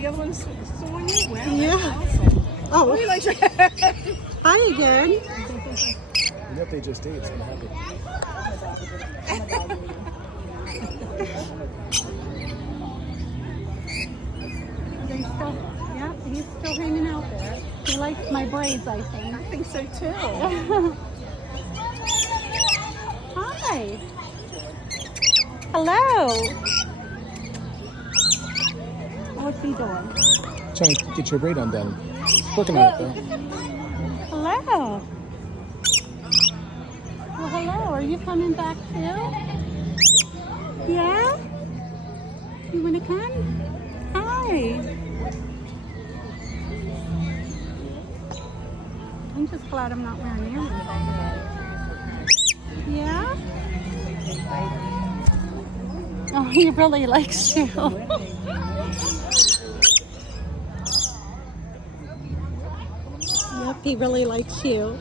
the other one's sawing you? Wow, Yeah. that's awesome. Oh, Really like hi again. You know if they just ate, so I'm happy. They still, yeah, he's still hanging out there. He likes my braids, I think. I think so too. Hi. Hello. What's he doing? Trying to get your braid undone. Working on it though. Hello. Well, hello. Are you coming back too? Yeah? You want to come? Hi. I'm just glad I'm not wearing earrings. Yeah? Oh, he really likes you. Yep, he really likes you.